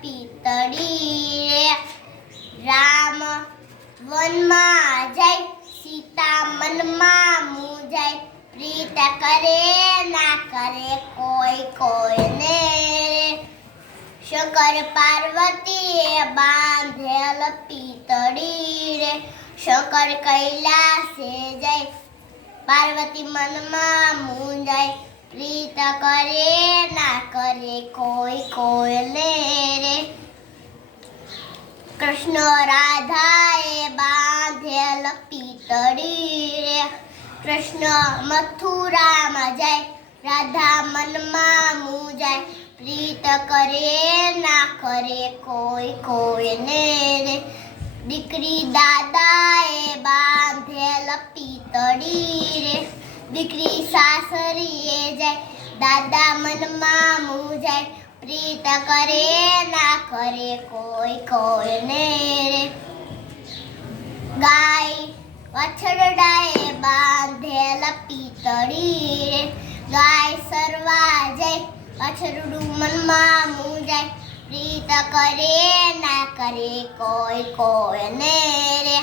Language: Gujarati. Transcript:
પિતળી રે. રામ વનમાં જાય, સીતા મનમાં મુજાય પ્રીત કરે, ના કરે કોઈ કોઈને. શંકર પાર્વતીએ બાંધેલ પિતળી રે. શંકર કૈલાસે જાય, પાર્વતી મનમાં મુંજાય પ્રીત કરે, ના કરે, કોઈ કોઈને રે. કૃષ્ણ રાધાએ બાંધેલ પિતળી રે. કૃષ્ણ મથુરામાં જાય, રાધા મનમાં મૂંઝાય. પ્રીત કરે, ના કરે, કોઈ કોઈને રે. દીકરી દાદાએ બાંધેલ પિતળી રે. દીકરી સાસરીએ જાય, દાદા મનમાં મૂંઝાય પ્રીત કરે ના કરે કોઈ કોઈને રે. ગાય વછડાએ બાંધેલ પીતળી રે. ગાય સરવા જાય, વછરડું મનમાં મૂંઝાય પ્રીત કરે ના કરે કોઈ કોઈને રે.